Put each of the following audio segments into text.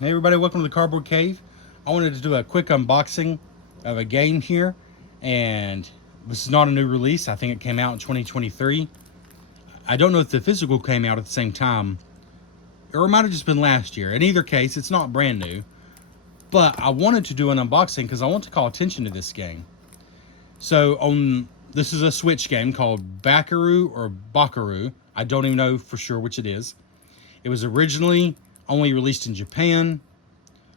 Hey everybody, welcome to the Cardboard Cave. I wanted to do a quick unboxing of a game here, and this is not a new release. I think it came out in 2023. I don't know if the physical came out at the same time, or it might have just been last year. In either case, it's not brand new, but I wanted to do an unboxing because I want to call attention to this game. This is a Switch game called Bakeru. I don't even know for sure which it is. It was originally only released in Japan,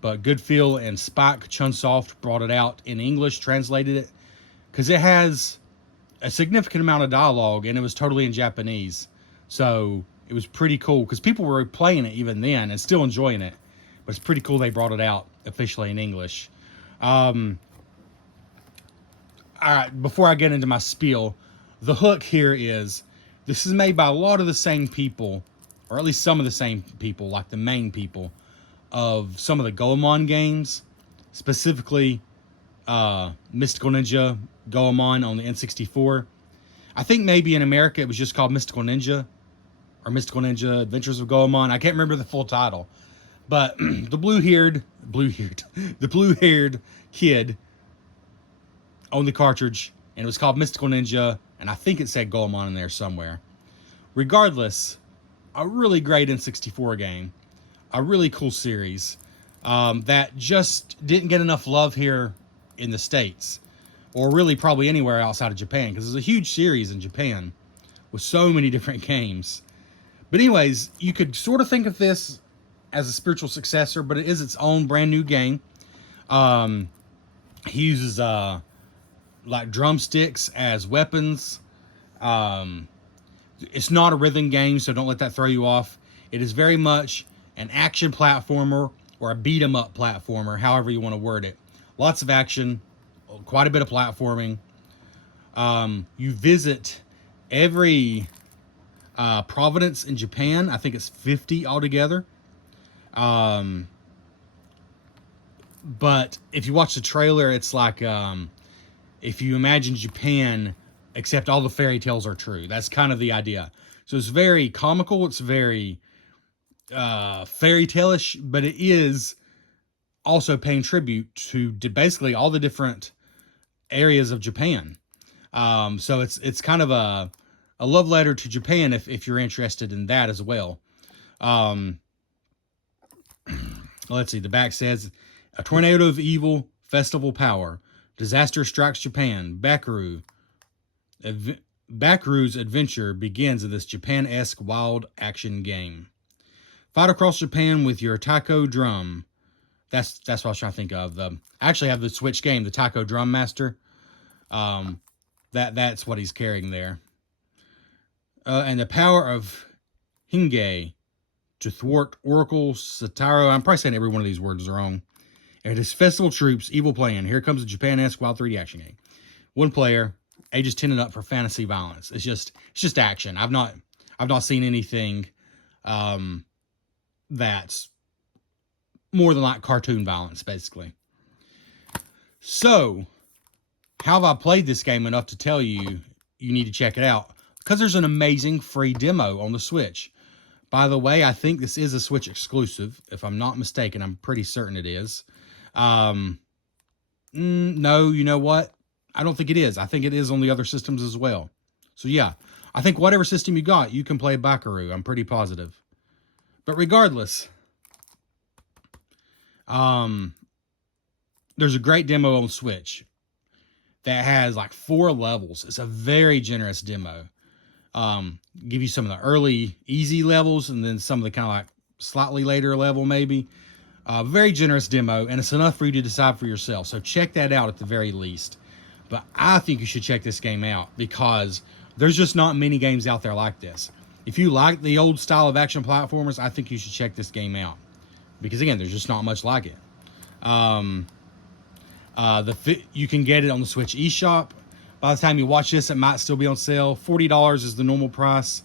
but Goodfeel and Spike Chunsoft brought it out in English, translated it, because it has a significant amount of dialogue and it was totally in Japanese. So it was pretty cool because people were playing it even then and still enjoying it. But it's pretty cool they brought it out officially in English. All right, before I get into my spiel, the hook here is this is made by a lot of the same people, or at least some of the same people, like the main people of some of the Goemon games, specifically Mystical Ninja Goemon on the N64. I think maybe in America it was just called Mystical Ninja or Mystical Ninja Adventures of Goemon. I can't remember the full title, but the blue-haired kid owned the cartridge, and it was called Mystical Ninja, and I think it said Goemon in there somewhere. Regardless, a really great N64 game, a really cool series that just didn't get enough love here in the States, or really probably anywhere outside of Japan, because it's a huge series in Japan with so many different games. But anyways, you could sort of think of this as a spiritual successor, but it is its own brand new game. He uses like drumsticks as weapons. It's not a rhythm game, so don't let that throw you off. It is very much an action platformer or a beat 'em up platformer, however you want to word it. Lots of action, quite a bit of platforming. You visit every province in Japan. I think it's 50 altogether. But if you watch the trailer, it's like if you imagine Japan, except all the fairy tales are true. That's kind of the idea. So it's very comical. It's very fairy tale-ish, but it is also paying tribute to basically all the different areas of Japan. So it's kind of a love letter to Japan if you're interested in that as well. Let's see. The back says, a tornado of evil, festival power. Disaster strikes Japan. Bakeru's adventure begins in this Japan-esque wild action game. Fight across Japan with your taiko drum. That's what I was trying to think of. I actually have the Switch game, the Taiko Drum Master. That's what he's carrying there. And the power of Hinge to thwart Oracle Sataro. I'm probably saying every one of these words is wrong. And his festival troops, evil plan. Here comes a Japan-esque wild 3D action game. One player, ages 10 and up for fantasy violence. It's just action. I've not seen anything that's more than like cartoon violence, basically. So, how have I played this game enough to tell you need to check it out? Because there's an amazing free demo on the Switch. By the way, I think this is a Switch exclusive. If I'm not mistaken, I'm pretty certain it is. No, you know what? I don't think it is. I think it is on the other systems as well. So yeah, I think whatever system you got, you can play Bakeru. I'm pretty positive. But regardless, there's a great demo on Switch that has like 4 levels. It's a very generous demo. Give you some of the early easy levels and then some of the kind of like slightly later level maybe. Very generous demo, and it's enough for you to decide for yourself. So check that out at the very least. But I think you should check this game out because there's just not many games out there like this. If you like the old style of action platformers, I think you should check this game out. Because again, there's just not much like it. You can get it on the Switch eShop. By the time you watch this, it might still be on sale. $40 is the normal price.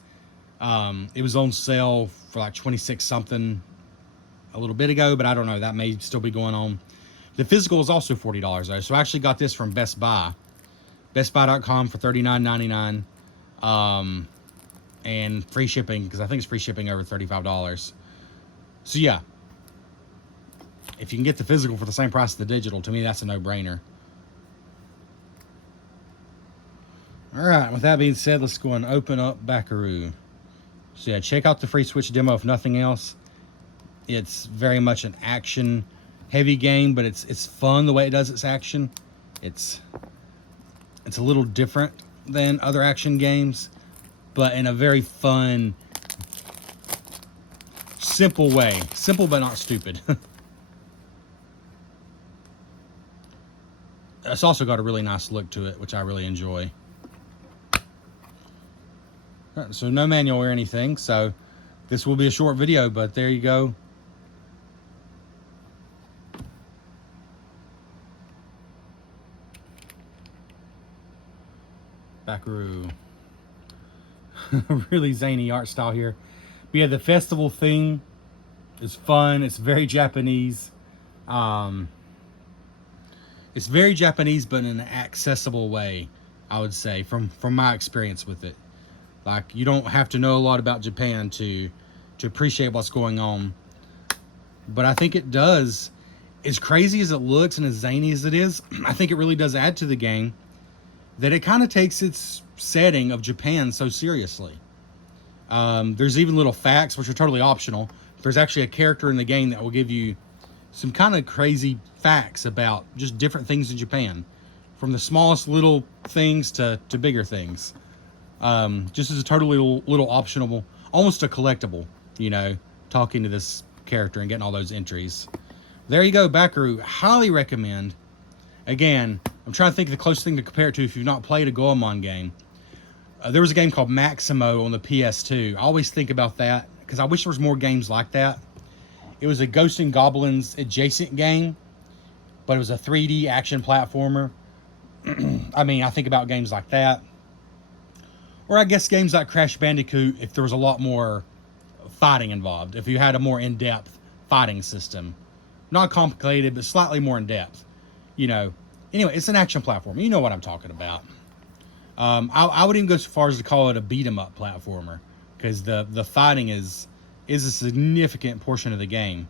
It was on sale for like 26 something a little bit ago, but I don't know. That may still be going on. The physical is also $40 though. So I actually got this from Best Buy. BestBuy.com for $39.99. And free shipping, because I think it's free shipping over $35. So yeah. if you can get the physical for the same price as the digital, to me that's a no-brainer. All right, with that being said, let's go and open up Bakeru. So yeah, check out the free Switch demo if nothing else. It's very much an action heavy game, but it's fun the way it does its action. It's a little different than other action games, but in a very fun, simple way. Simple but not stupid. It's also got a really nice look to it, which I really enjoy. All right, so no manual or anything, so this will be a short video, but there you go. Bakeru. Really zany art style here. But yeah, the festival theme is fun. It's very Japanese. It's very Japanese, but in an accessible way, I would say, from my experience with it. Like, you don't have to know a lot about Japan to appreciate what's going on. But I think it does. As crazy as it looks and as zany as it is, I think it really does add to the game that it kind of takes its setting of Japan so seriously. There's even little facts, which are totally optional. There's actually a character in the game that will give you some kind of crazy facts about just different things in Japan, from the smallest little things to bigger things. Just as a totally little optional, almost a collectible, you know, talking to this character and getting all those entries. There you go, Bakeru. Highly recommend. Again, I'm trying to think of the closest thing to compare it to if you've not played a Goemon game. There was a game called Maximo on the PS2. I always think about that because I wish there was more games like that. It was a Ghosts and Goblins adjacent game, but it was a 3D action platformer. I mean, I think about games like that. Or I guess games like Crash Bandicoot if there was a lot more fighting involved. If you had a more in-depth fighting system. Not complicated, but slightly more in-depth. You know, anyway, it's an action platform. You know what I'm talking about. I would even go so far as to call it a beat-em-up platformer, because the fighting is a significant portion of the game.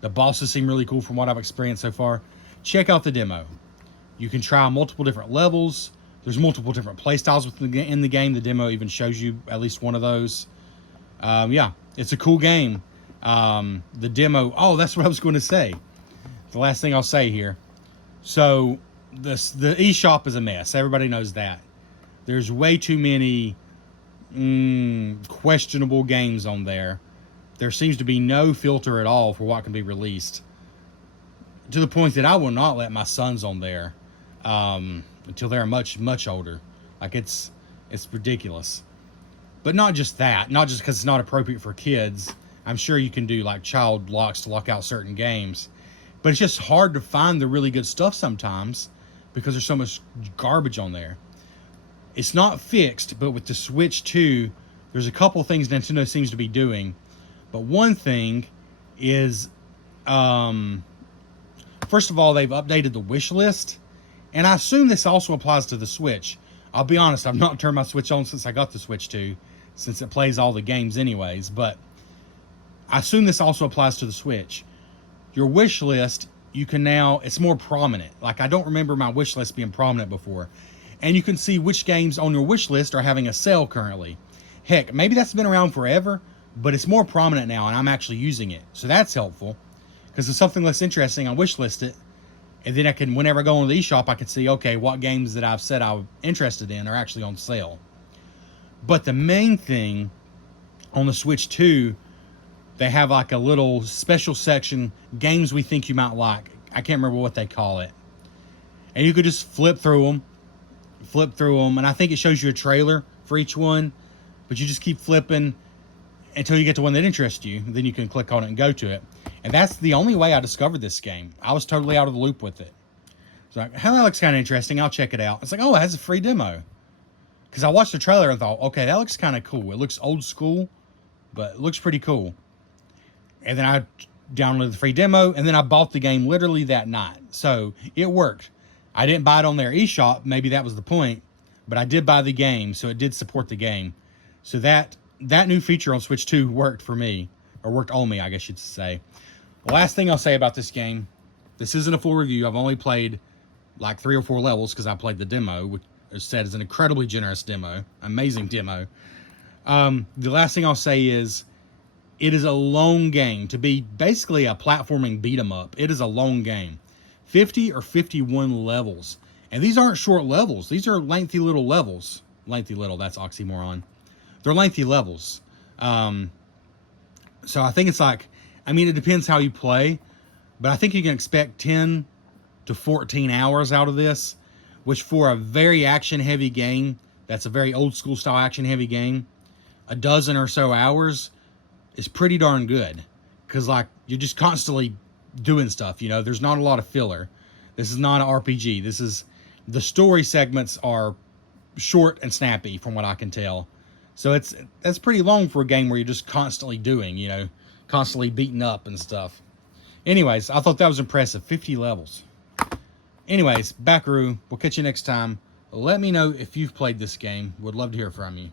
The bosses seem really cool from what I've experienced so far. Check out the demo. You can try multiple different levels. There's multiple different playstyles in the game. The demo even shows you at least one of those. Yeah, it's a cool game. The demo... Oh, that's what I was going to say. The last thing I'll say here. So, the eShop is a mess. Everybody knows that. There's way too many questionable games on there. There seems to be no filter at all for what can be released. To the point that I will not let my sons on there until they're much, much older. Like, it's ridiculous. But not just that. Not just because it's not appropriate for kids. I'm sure you can do, like, child locks to lock out certain games. But it's just hard to find the really good stuff sometimes because there's so much garbage on there. It's not fixed, but with the Switch 2, there's a couple things Nintendo seems to be doing. But one thing is, first of all, they've updated the wish list. And I assume this also applies to the Switch. I'll be honest, I've not turned my Switch on since I got the Switch 2, since it plays all the games anyways. But I assume this also applies to the Switch. Your wish list, you can now, it's more prominent. Like, I don't remember my wish list being prominent before. And you can see which games on your wish list are having a sale currently. Heck, maybe that's been around forever, but it's more prominent now and I'm actually using it. So that's helpful. Because if something looks interesting, I wish list it. And then I can, whenever I go on the eShop, I can see, okay, what games that I've said I'm interested in are actually on sale. But the main thing on the Switch 2, they have like a little special section, games we think you might like. I can't remember what they call it. And you could just flip through them. And I think it shows you a trailer for each one. But you just keep flipping until you get to one that interests you. Then you can click on it and go to it. And that's the only way I discovered this game. I was totally out of the loop with it. It's like, hell, that looks kind of interesting. I'll check it out. It's like, oh, it has a free demo. Because I watched the trailer and thought, okay, that looks kind of cool. It looks old school, but it looks pretty cool. And then I downloaded the free demo, and then I bought the game literally that night. So it worked. I didn't buy it on their eShop. Maybe that was the point. But I did buy the game, so it did support the game. So that new feature on Switch 2 worked for me. Or worked on me, I guess you'd say. The last thing I'll say about this game, this isn't a full review. I've only played like 3 or 4 levels because I played the demo, which is said is an incredibly generous demo, amazing demo. The last thing I'll say is, it is a long game. To be basically a platforming beat 'em up, it is a long game. 50 or 51 levels. And these aren't short levels. These are lengthy little levels. Lengthy little, that's oxymoron. They're lengthy levels. So I think it's like, I mean, it depends how you play, but I think you can expect 10 to 14 hours out of this, which for a very action-heavy game, that's a very old-school style action-heavy game, a dozen or so hours is pretty darn good. Because, like, you're just constantly doing stuff, you know? There's not a lot of filler. This is not an RPG. This is... The story segments are short and snappy, from what I can tell. So that's pretty long for a game where you're just constantly doing, you know? Constantly beating up and stuff. Anyways, I thought that was impressive. 50 levels. Anyways, Bakeru, we'll catch you next time. Let me know if you've played this game. Would love to hear from you.